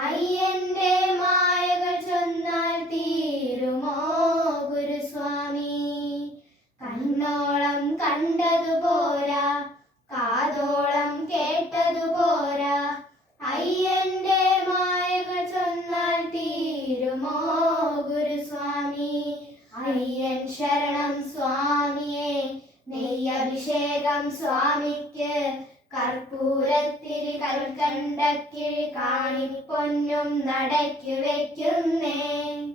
അയ്യന്റെ മായകൾ ചൊന്നാൽ തീരുമോ ഗുരുസ്വാമി? കണ്ണോളം കണ്ടതുപോരാ, കാതോളം കേട്ടതുപോരാ. അയ്യന്റെ മായകൾ ചൊന്നാൽ തീരുമോ ഗുരുസ്വാമി? അയ്യൻ ശരണം സ്വാമിയെ, നെയ്യഭിഷേകം സ്വാമിക്ക്, കർപ്പൂരത്തിരി കൽക്കണ്ടക്കിഴി കാണിപ്പൊന്നും നടയ്ക്കു വയ്ക്കുന്നേ.